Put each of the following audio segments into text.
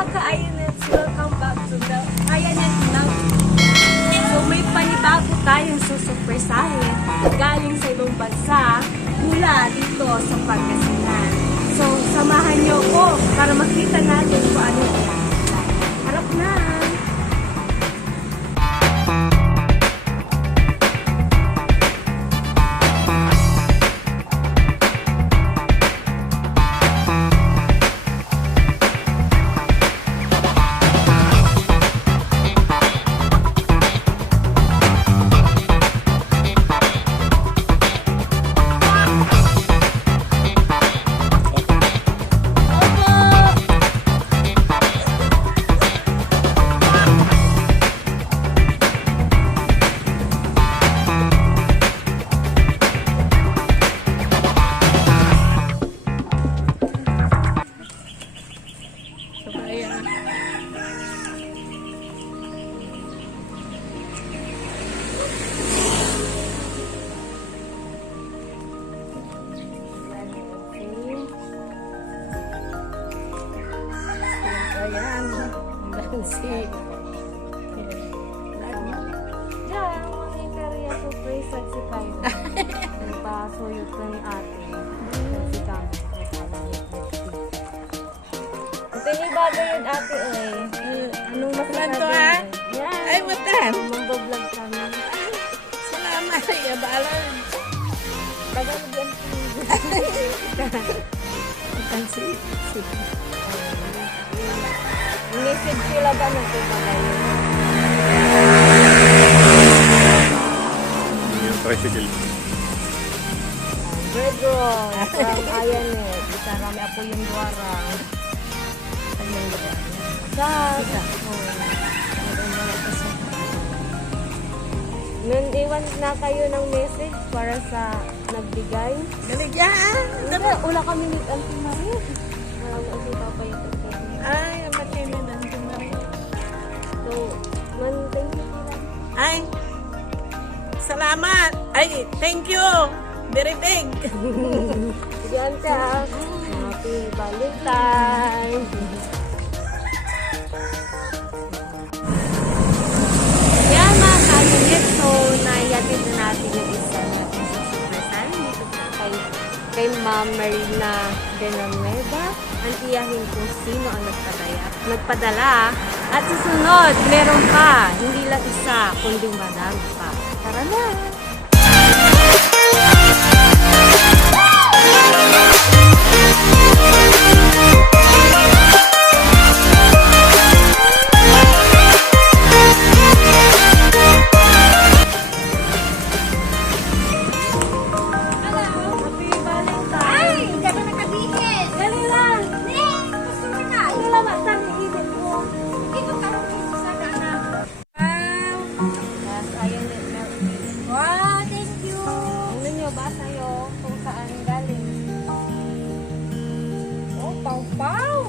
mga ka-Ayanets, welcome back to the Ayanet Vlog. So may panibago tayong susurpresahin galing sa ibang bansa mula dito sa Pangasinan. So samahan niyo ko para makita natin kung ano. Harap na! Ayan, hanggang si diyan, mga karya surprise at si Kayo. Nagpasuyot ko ni ate. Si Kami. Ito yung bago yun ate eh. Anong masasabi? Ito ha? Yan. Ay, matan. Mambablog kami. Salamat. Yabalan. Tagalog yan. Akan si. Message sila ba ng kumagay? Yung tricycle. Pedro, from Ayanet. Isarami ako yung duwara. Nandiwan na kayo ng message para sa nagbigay. Galigyan. Ula kami ni Auntie Marie. Wala si Papa yung tagkaya. Ay, amatay na lang. So, man, thank you sila. Ay, salamat. Ay, thank you. Very big. Diyan siya. Happy Valentine. Yan mga kainit. So, naihatid na natin yung isa natin sa surpresan. Dito po kay Ma'am Marina Benanueva. Ang tiyahin kung sino ang nagpadala. At susunod, meron pa. Hindi lang isa, kundi marami pa. Tara na! Basa yo kung saan galing. Oh, pau-pau!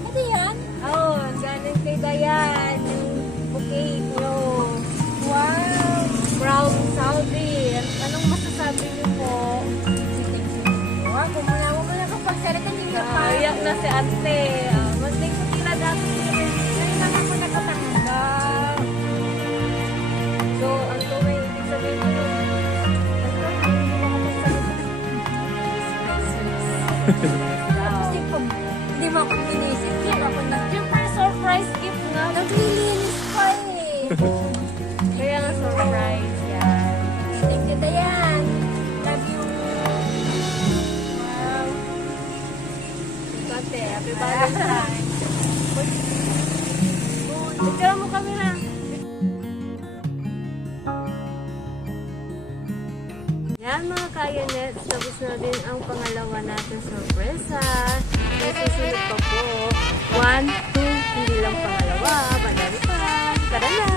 Ano yan? Oh, galing kay Dayan. Yung bouquet nyo. Wow! From Saudi. Anong masasabi niyo po? Wow, kumula mo na kapag salita niyo pa. Iyak na si ate. Mas thank you sila dati. So, ang tuwing ibig sabihin ko yun, hindi mo ako pinisip yan. Ako siyempre surprise gift nga. Naglilinis pa eh. Kaya nga surprise yan. Thank you, Dayan. Love you. Wow. Ate, happy Valentine. Picture mo kami na. Yan mga ka-Ayanets, tapos na din ang pangalawa natin sorpresa. May susunod pa po. 1, 2, hindi lang pangalawa, madami pa. Tara na!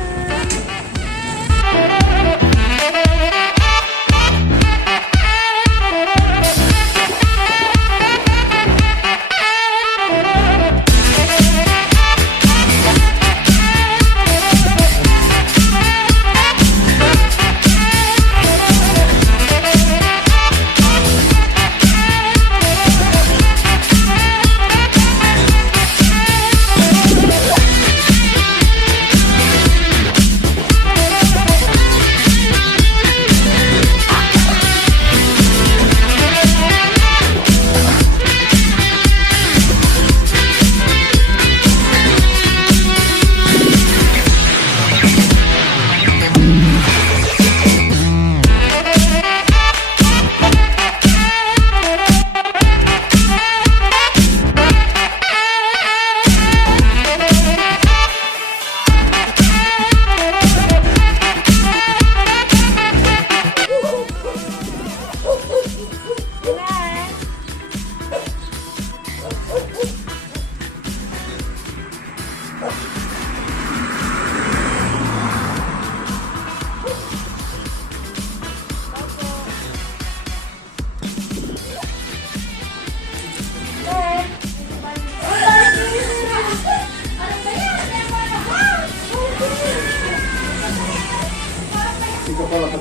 Happy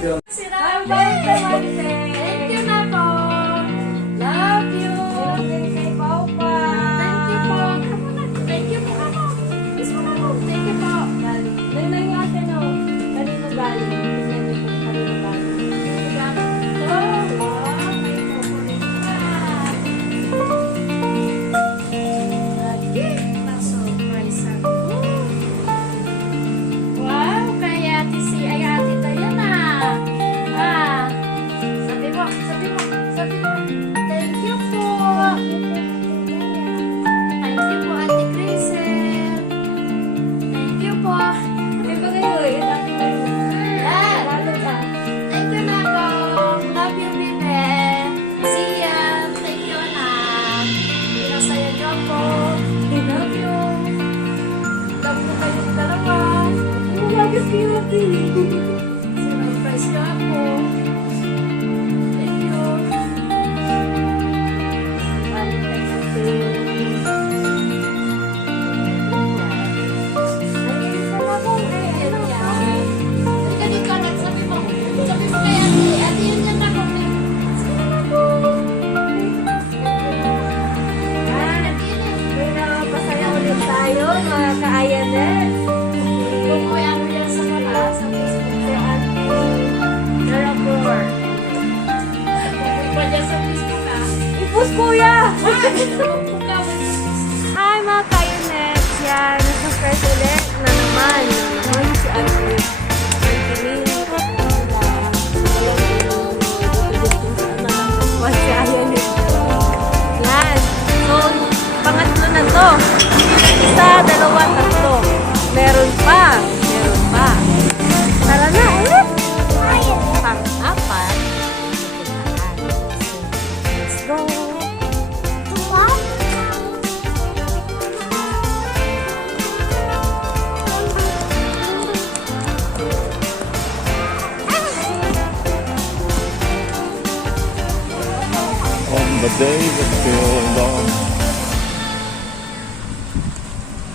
birthday, Mante! Thank you na po! Love you! Thank you, Papa! Thank you po! Thank you po ako! Kiss mo na po! Thank you po! Nanay yung ate, no? Kanino galing? Tingnan niyo po kanino galing. Oh, wow! May chocolate ka! Na-surprise ako. Wow! Kaya ate si ay ate Diana. Ah! Sabi mo, sabi mo, sabi mo. Thank you po. Thank you po, Ate Crisel. Thank you po. Sabi ba kayo eh? Ate Crisel. Lalo ka. Thank you na po. Love you, Bibe. See ya. Thank you, anak. Pinasaya niyo ako. Love you. Love ko kayong dalawa. Love you, Beauty. Sinurprise niyo ako. Thank you. Valentine's Day. Ay, isa na po. Ayan yan. Halika dito, anak. Sabi mo kay ate. Ate, yun yan ako. Sige na po. Pasaya ulit tayo, mga ka-Ayanes. Kung may ano yan sa wala, sa Facebook si Auntie Darapur. Kung pa dyan sa Facebook ha. I-post kuya! Hi mga ka-Ayanes! Yan, nasa-fresh ulit na naman. Si Auntie Lynn. Si Ayanes. Yan. So, pangatlo na to. Isa, dalawa, tatlo. Meron pa. Meron pa. Tara na, ulit. Pang-apat. Let's go. On the day that filled on.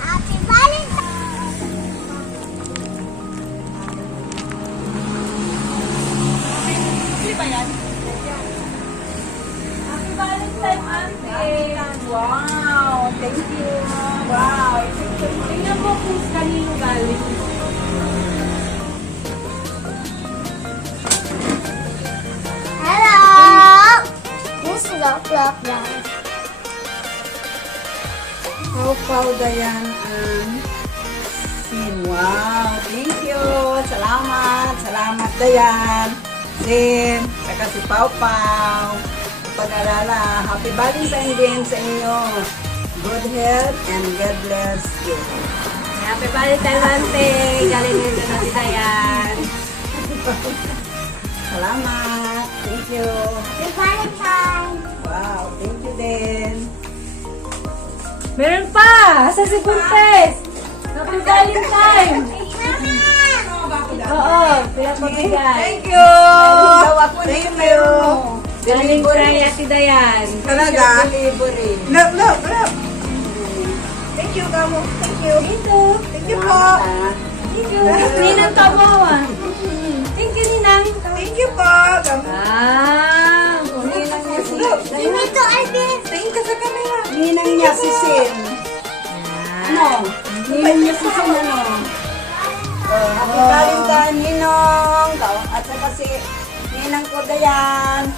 Happy Valentine's! Happy Valentine, Auntie. Wow, thank you. Wow. Tingnan mo kung kanino galing. Hello! This is a flop guys. Pau Dayan and Sin. Wow, thank you. Salamat. Salamat Dayan. Sin. Saka si Pau Pau. Pag-alala. Happy Valentine din sa inyo. Good health and God bless you. Happy Valentine, Auntie. Galing nito na si Dayan. Salamat. Thank you. Happy Valentine! Wow, thank you din. Meron pa! Sa si Buntes! Happy Valentine! Oo, pinapabigay. Thank you. Thank you. Galing kay Ate Dayan. Talaga? No, no, no. Thank you, Gamo. Thank you. Thank you po. Thank you. Ninang Kabawa. Thank you, Ninang. Thank you po. Gamo. Ah! Ninang niya si... Dito, Alvin! Tingin ka sa camera. Ninang niya si Sin. Ano? Ninang niya si Sin, ano? Happy Valentine, Ninong. At saka si Ninang ko Dayan.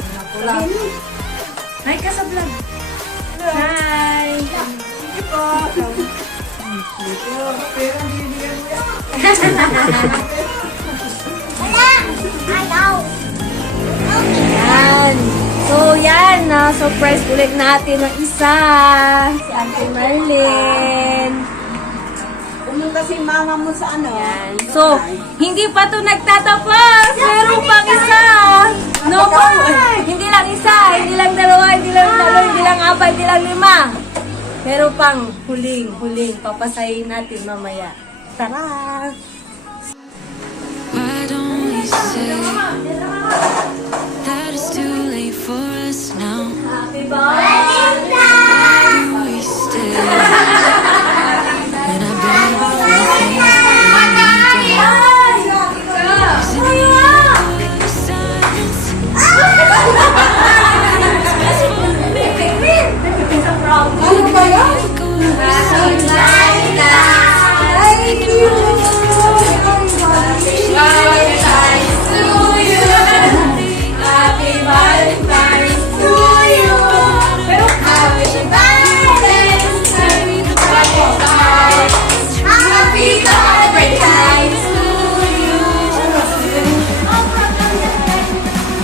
Ninang ko Hi ka sa vlog. Hi! Thank you po. Thank you. Pero ang binibigyan mo yan. Wala! Ayaw! Yan. So, yan. Na-surprise ulit natin ng isa. Si Auntie Marlene. Pumunta si mama mo sa ano? Yan. So, hindi pa to nagtatapos. Meron pang isa. No more. Hindi lang isa. Hindi lang dalawa. Hindi lang tatlo. Hindi lang apat. Hindi lang lima. Meron pang huling. Papasahin natin mamaya. Tara! Why don't we say that it's too late for us now? Happy birthday! Why do we stay when I believe everything's going down? Isn't it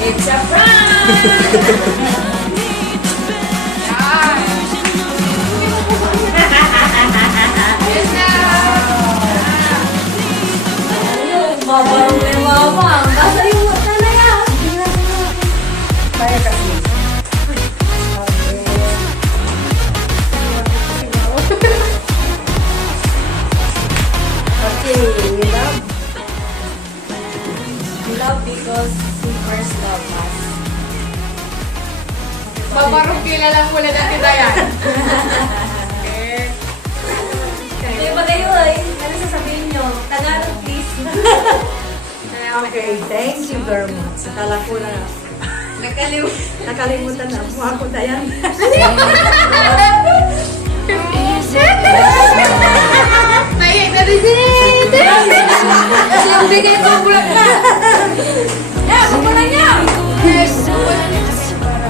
It's a prank! Babaw na yung mama. Basta yung mata na yan. Kaya kasi. Okay, we love. We love because we first love us. Babarong kilala mula natin Dayan. Hindi ba kayo eh? Ano sasabihin nyo? Tagalog please. Okay, thank you very much. Akala ko na nakalimutan na. Mukha ko tayan. Is it this Naiyak na rin Yung bigay ko bulak na. Pagulan niya.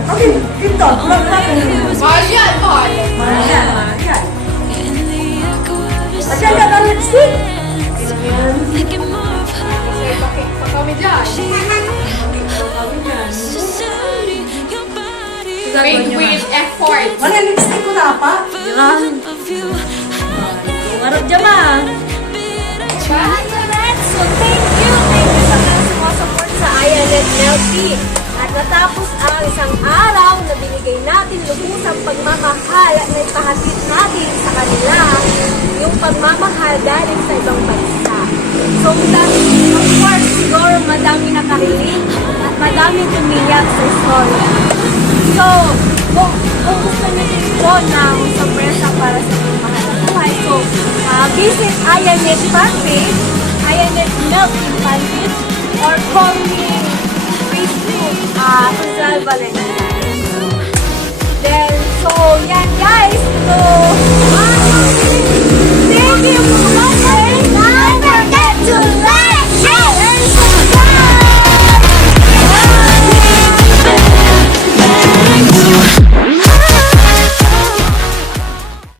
Okay, ito. Vlog natin. Mahal yan, mahal. Ayan, ayan. in the echo of your Ayan ka ng lipstick. thinking more of her? Pag-kami dyan. Society, your body, Made with effort. Wala lipstick ko na pa. version of you. Marap dyan ma. So thank you sa mga sumusupport sa Ayanet LP. At natapos ang isang araw na binigay natin lubusang pagmamahal at naipahatid natin sa kanila yung pagmamahal galing sa ibang bansa. So of course, siguro madami nakarinig at madami tumiyak sa story. So, kung gusto niyo ito ng sorpresa para sa inyong mahal na buhay, so visit Ayanet fanpage, Ayanet Milk fanpage, or call me Facebook, Rizal Valentine. Then, so, yan guys. So, thank you